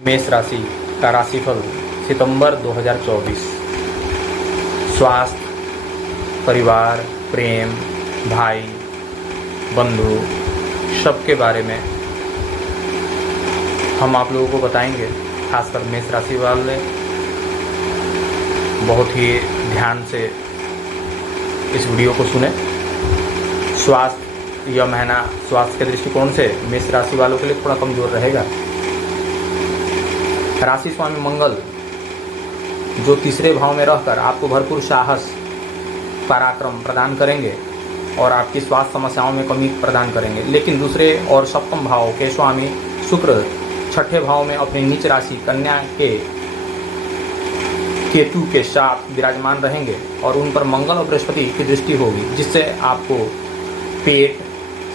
मेष राशि का राशिफल सितंबर 2024। स्वास्थ्य, परिवार, प्रेम, भाई, बंधु, सबके बारे में हम आप लोगों को बताएंगे। खासकर मेष राशि वाले बहुत ही ध्यान से इस वीडियो को सुने। स्वास्थ्य, यह महीना स्वास्थ्य के दृष्टिकोण से मेष राशि वालों के लिए थोड़ा कमज़ोर रहेगा। राशि स्वामी मंगल जो तीसरे भाव में रहकर आपको भरपूर साहस, पराक्रम प्रदान करेंगे और आपकी स्वास्थ्य समस्याओं में कमी प्रदान करेंगे। लेकिन दूसरे और सप्तम भाव के स्वामी शुक्र छठे भाव में अपनी नीच राशि कन्या के केतु के साथ विराजमान रहेंगे और उन पर मंगल और बृहस्पति की दृष्टि होगी, जिससे आपको पेट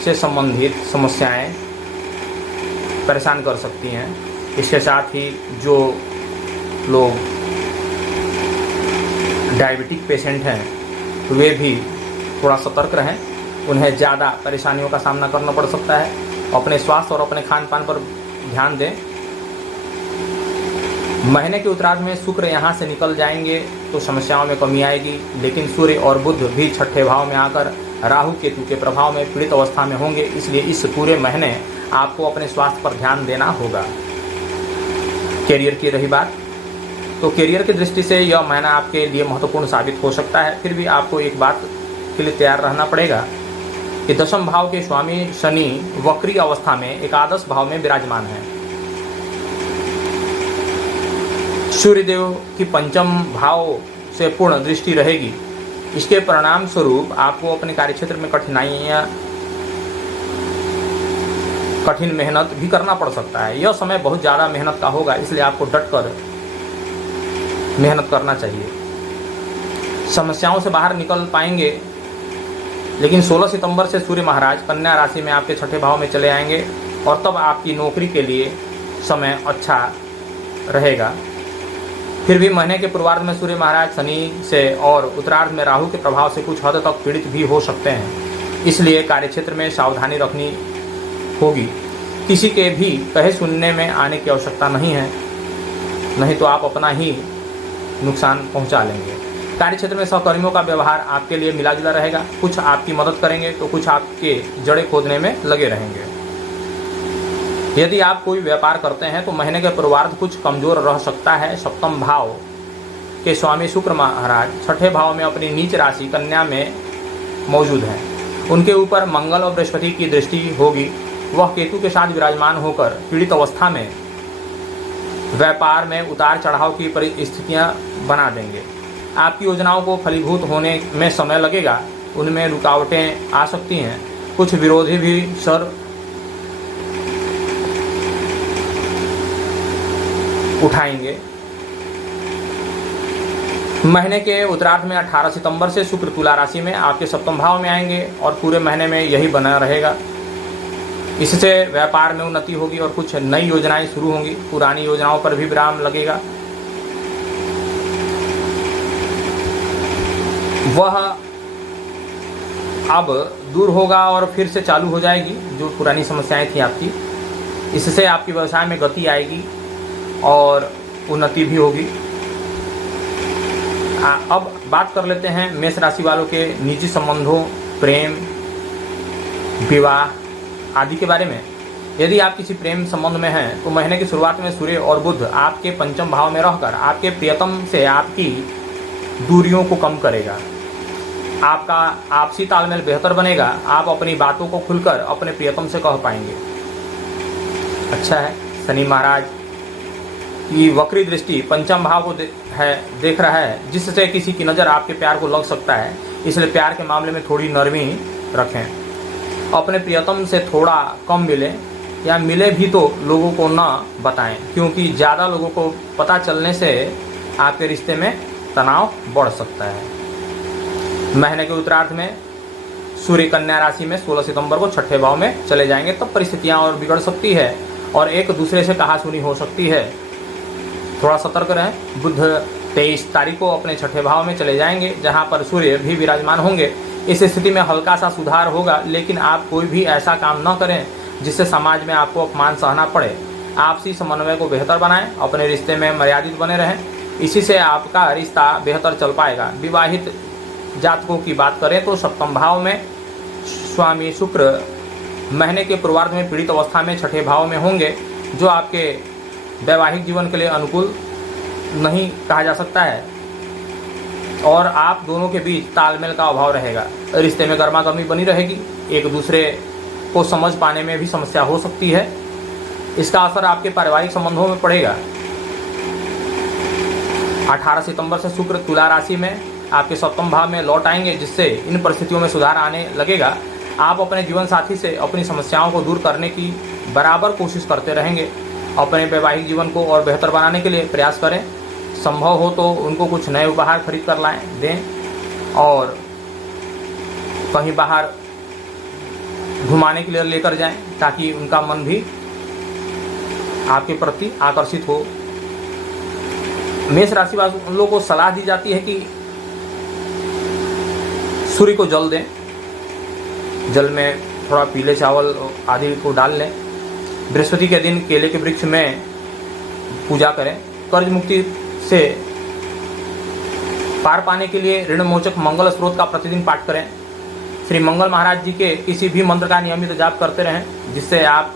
से संबंधित समस्याएं परेशान कर सकती हैं। इसके साथ ही जो लोग डायबिटिक पेशेंट हैं वे भी थोड़ा सतर्क रहें, उन्हें ज़्यादा परेशानियों का सामना करना पड़ सकता है। अपने स्वास्थ्य और अपने खान पान पर ध्यान दें। महीने के उत्तरार्ध में शुक्र यहाँ से निकल जाएंगे तो समस्याओं में कमी आएगी, लेकिन सूर्य और बुध भी छठे भाव में आकर राहु केतु के प्रभाव में पीड़ित अवस्था में होंगे। इसलिए इस पूरे महीने आपको अपने स्वास्थ्य पर ध्यान देना होगा। कैरियर की रही बात, तो कैरियर की दृष्टि से यह महीना आपके लिए महत्वपूर्ण साबित हो सकता है। फिर भी आपको एक बात के लिए तैयार रहना पड़ेगा कि दशम भाव के स्वामी शनि वक्री अवस्था में एकादश भाव में विराजमान है। सूर्यदेव की पंचम भाव से पूर्ण दृष्टि रहेगी। इसके परिणाम स्वरूप आपको अपने कार्यक्षेत्र में कठिन मेहनत भी करना पड़ सकता है। यह समय बहुत ज़्यादा मेहनत का होगा, इसलिए आपको डटकर मेहनत करना चाहिए। समस्याओं से बाहर निकल पाएंगे, लेकिन 16 सितंबर से सूर्य महाराज कन्या राशि में आपके छठे भाव में चले आएंगे और तब आपकी नौकरी के लिए समय अच्छा रहेगा। फिर भी महीने के पूर्वार्ध में सूर्य महाराज शनि से और उत्तरार्ध में राहु के प्रभाव से कुछ हद तक पीड़ित भी हो सकते हैं। इसलिए कार्यक्षेत्र में सावधानी रखनी होगी। किसी के भी कहे सुनने में आने की आवश्यकता नहीं है, नहीं तो आप अपना ही नुकसान पहुंचा लेंगे। कार्यक्षेत्र में सहकर्मियों का व्यवहार आपके लिए मिला जुला रहेगा। कुछ आपकी मदद करेंगे तो कुछ आपके जड़ें खोदने में लगे रहेंगे। यदि आप कोई व्यापार करते हैं तो महीने के पूर्वार्ध कुछ कमजोर रह सकता है। सप्तम भाव के स्वामी शुक्र महाराज छठे भाव में अपनी नीच राशि कन्या में मौजूद हैं। उनके ऊपर मंगल और बृहस्पति की दृष्टि होगी। वह केतु के साथ विराजमान होकर पीड़ित अवस्था में व्यापार में उतार चढ़ाव की परिस्थितियां बना देंगे। आपकी योजनाओं को फलीभूत होने में समय लगेगा, उनमें रुकावटें आ सकती हैं। कुछ विरोधी भी सर उठाएंगे। महीने के उत्तरार्ध में 18 सितंबर से शुक्र तुला राशि में आपके सप्तम भाव में आएंगे और पूरे महीने में यही बना रहेगा। इससे व्यापार में उन्नति होगी और कुछ नई योजनाएं शुरू होंगी। पुरानी योजनाओं पर भी विराम लगेगा। वह अब दूर होगा और फिर से चालू हो जाएगी जो पुरानी समस्याएं थी आपकी। इससे आपकी व्यवसाय में गति आएगी और उन्नति भी होगी। अब बात कर लेते हैं मेष राशि वालों के निजी संबंधों, प्रेम, विवाह आदि के बारे में। यदि आप किसी प्रेम संबंध में हैं तो महीने की शुरुआत में सूर्य और बुध आपके पंचम भाव में रहकर आपके प्रियतम से आपकी दूरियों को कम करेगा। आपका आपसी तालमेल बेहतर बनेगा। आप अपनी बातों को खुलकर अपने प्रियतम से कह पाएंगे। अच्छा है, शनि महाराज की वक्री दृष्टि पंचम भाव को देख रहा है, जिससे किसी की नज़र आपके प्यार को लग सकता है। इसलिए प्यार के मामले में थोड़ी नरमी रखें। अपने प्रियतम से थोड़ा कम मिले या मिले भी तो लोगों को न बताएं, क्योंकि ज़्यादा लोगों को पता चलने से आपके रिश्ते में तनाव बढ़ सकता है। महीने के उत्तरार्ध में सूर्य कन्या राशि में 16 सितंबर को छठे भाव में चले जाएंगे। तब परिस्थितियां और बिगड़ सकती है और एक दूसरे से कहासुनी हो सकती है। थोड़ा सतर्क रहें। बुध 23 तारीख को अपने छठे भाव में चले जाएंगे, जहां पर सूर्य भी विराजमान होंगे। इस स्थिति में हल्का सा सुधार होगा, लेकिन आप कोई भी ऐसा काम न करें जिससे समाज में आपको अपमान सहना पड़े। आपसी समन्वय को बेहतर बनाएं, अपने रिश्ते में मर्यादित बने रहें, इसी से आपका रिश्ता बेहतर चल पाएगा। विवाहित जातकों की बात करें तो सप्तम भाव में स्वामी शुक्र महीने के पूर्वार्ध में पीड़ित अवस्था में छठे भाव में होंगे, जो आपके वैवाहिक जीवन के लिए अनुकूल नहीं कहा जा सकता है और आप दोनों के बीच तालमेल का अभाव रहेगा। रिश्ते में गर्मागर्मी बनी रहेगी, एक दूसरे को समझ पाने में भी समस्या हो सकती है। इसका असर आपके पारिवारिक संबंधों में पड़ेगा। 18 सितंबर से शुक्र तुला राशि में आपके सप्तम भाव में लौट आएंगे, जिससे इन परिस्थितियों में सुधार आने लगेगा। आप अपने जीवन साथी से अपनी समस्याओं को दूर करने की बराबर कोशिश करते रहेंगे। अपने वैवाहिक जीवन को और बेहतर बनाने के लिए प्रयास करें। संभव हो तो उनको कुछ नए उपहार खरीद कर लाएं दें और कहीं बाहर घुमाने के लिए लेकर जाएं, ताकि उनका मन भी आपके प्रति आकर्षित हो। मेष राशि वालों को सलाह दी जाती है कि सूर्य को जल दें, जल में थोड़ा पीले चावल आदि को डाल लें। बृहस्पति के दिन केले के वृक्ष में पूजा करें। कर्ज मुक्ति से पार पाने के लिए ऋण मोचक मंगल स्रोत का प्रतिदिन पाठ करें। श्री मंगल महाराज जी के किसी भी मंत्र का नियमित जाप करते रहें, जिससे आप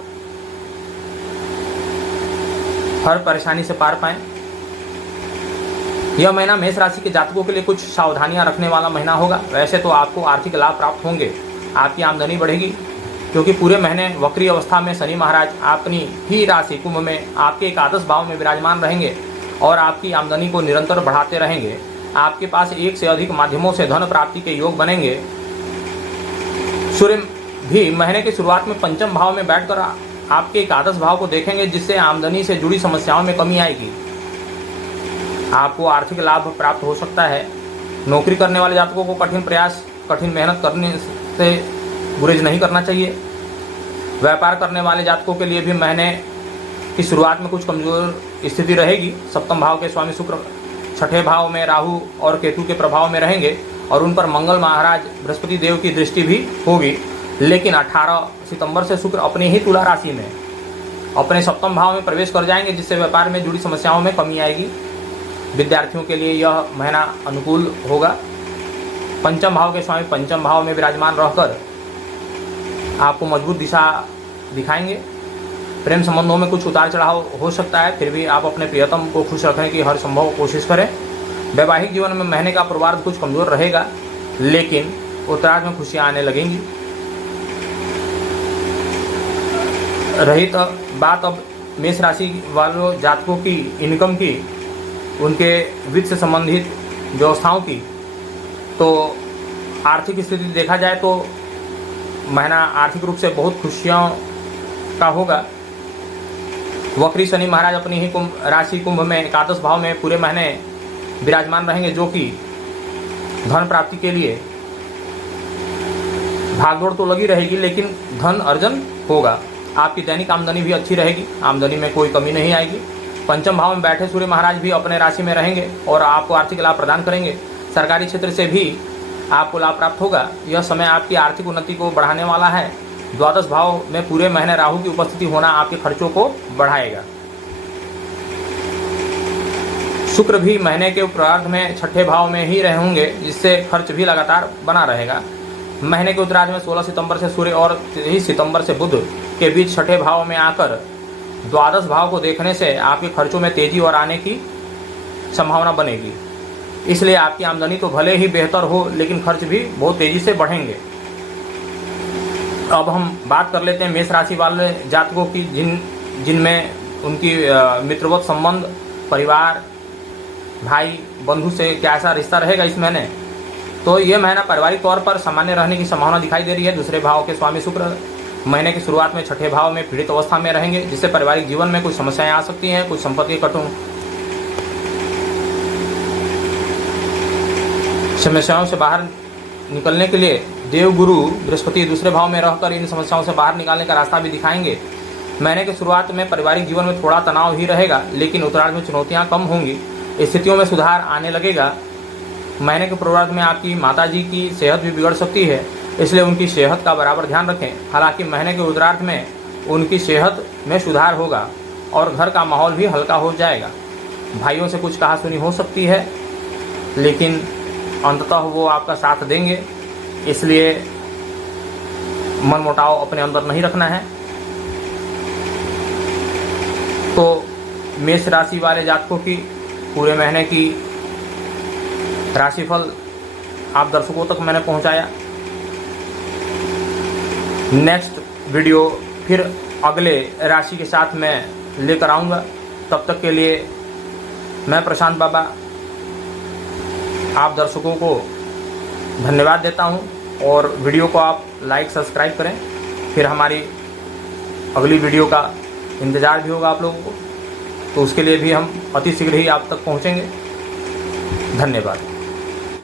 हर परेशानी से पार पाएं। यह महीना मेष राशि के जातकों के लिए कुछ सावधानियां रखने वाला महीना होगा। वैसे तो आपको आर्थिक लाभ प्राप्त होंगे, आपकी आमदनी बढ़ेगी, क्योंकि पूरे महीने वक्री अवस्था में शनि महाराज अपनी ही राशि कुंभ में आपके एकादश भाव में विराजमान रहेंगे और आपकी आमदनी को निरंतर बढ़ाते रहेंगे। आपके पास एक से अधिक माध्यमों से धन प्राप्ति के योग बनेंगे। सूर्य भी महीने की शुरुआत में पंचम भाव में बैठकर आपके एकादश भाव को देखेंगे, जिससे आमदनी से जुड़ी समस्याओं में कमी आएगी। आपको आर्थिक लाभ प्राप्त हो सकता है। नौकरी करने वाले जातकों को कठिन प्रयास, कठिन मेहनत करने से गुरेज नहीं करना चाहिए। व्यापार करने वाले जातकों के लिए भी महीने की शुरुआत में कुछ कमजोर स्थिति रहेगी। सप्तम भाव के स्वामी शुक्र छठे भाव में राहु और केतु के प्रभाव में रहेंगे और उन पर मंगल महाराज बृहस्पति देव की दृष्टि भी होगी। लेकिन 18 सितंबर से शुक्र अपने ही तुला राशि में अपने सप्तम भाव में प्रवेश कर जाएंगे, जिससे व्यापार में जुड़ी समस्याओं में कमी आएगी। विद्यार्थियों के लिए यह महीना अनुकूल होगा। पंचम भाव के स्वामी पंचम भाव में विराजमान रहकर आपको मजबूत दिशा दिखाएंगे। प्रेम संबंधों में कुछ उतार चढ़ाव हो सकता है, फिर भी आप अपने प्रियतम को खुश रखने की हर संभव कोशिश करें। वैवाहिक जीवन में महीने का पूर्वार्ध कुछ कमजोर रहेगा, लेकिन उत्तरार्ध में खुशियां आने लगेंगी। रही तो बात अब मेष राशि वालों जातकों की इनकम की, उनके वित्त से संबंधित व्यवस्थाओं की, तो आर्थिक स्थिति देखा जाए तो महीना आर्थिक रूप से बहुत खुशियों का होगा। वक्री शनि महाराज अपनी ही राशि कुंभ में एकादश भाव में पूरे महीने विराजमान रहेंगे, जो कि धन प्राप्ति के लिए भागदौड़ तो लगी रहेगी, लेकिन धन अर्जन होगा। आपकी दैनिक आमदनी भी अच्छी रहेगी, आमदनी में कोई कमी नहीं आएगी। पंचम भाव में बैठे सूर्य महाराज भी अपने राशि में रहेंगे और आपको आर्थिक लाभ प्रदान करेंगे। सरकारी क्षेत्र से भी आपको लाभ प्राप्त होगा। यह समय आपकी आर्थिक उन्नति को बढ़ाने वाला है। द्वादश भाव में पूरे महीने राहु की उपस्थिति होना आपके खर्चों को बढ़ाएगा। शुक्र भी महीने के उत्तरार्ध में छठे भाव में ही रहेंगे, जिससे खर्च भी लगातार बना रहेगा। महीने के उत्तरार्ध में 16 सितंबर से सूर्य और 23 सितंबर से बुध के बीच छठे भाव में आकर द्वादश भाव को देखने से आपके खर्चों में तेजी और आने की संभावना बनेगी। इसलिए आपकी आमदनी तो भले ही बेहतर हो, लेकिन खर्च भी बहुत तेजी से बढ़ेंगे। अब हम बात कर लेते हैं मेष राशि वाले जातकों की, जिनमें उनकी मित्रवत संबंध, परिवार, भाई बंधु से क्या ऐसा रिश्ता रहेगा इस महीने। तो ये महीना पारिवारिक तौर पर सामान्य रहने की संभावना दिखाई दे रही है। दूसरे भाव के स्वामी शुक्र महीने की शुरुआत में छठे भाव में पीड़ित अवस्था में रहेंगे, जिससे पारिवारिक जीवन में कुछ समस्याएं आ सकती हैं। कुछ संपत्ति कटुन समस्याओं से बाहर निकलने के लिए देव गुरु बृहस्पति दूसरे भाव में रहकर इन समस्याओं से बाहर निकालने का रास्ता भी दिखाएंगे। महीने की शुरुआत में पारिवारिक जीवन में थोड़ा तनाव ही रहेगा, लेकिन उत्तरार्ध में चुनौतियां कम होंगी, स्थितियों में सुधार आने लगेगा। महीने के पूर्वार्ध में आपकी माताजी की सेहत भी बिगड़ सकती है, इसलिए उनकी सेहत का बराबर ध्यान रखें। हालांकि महीने के उत्तरार्ध में उनकी सेहत में सुधार होगा। और घर का माहौल भी हल्का हो जाएगा। भाइयों से कुछ कहा सुनी हो सकती है, लेकिन अंततः वो आपका साथ देंगे, इसलिए मनमुटाव अपने अंदर नहीं रखना है। तो मेष राशि वाले जातकों की पूरे महीने की राशिफल आप दर्शकों तक मैंने पहुंचाया। नेक्स्ट वीडियो फिर अगले राशि के साथ मैं लेकर आऊँगा। तब तक के लिए मैं प्रशांत बाबा आप दर्शकों को धन्यवाद देता हूं, और वीडियो को आप लाइक सब्सक्राइब करें। फिर हमारी अगली वीडियो का इंतज़ार भी होगा आप लोगों को, तो उसके लिए भी हम अति शीघ्र ही आप तक पहुंचेंगे। धन्यवाद।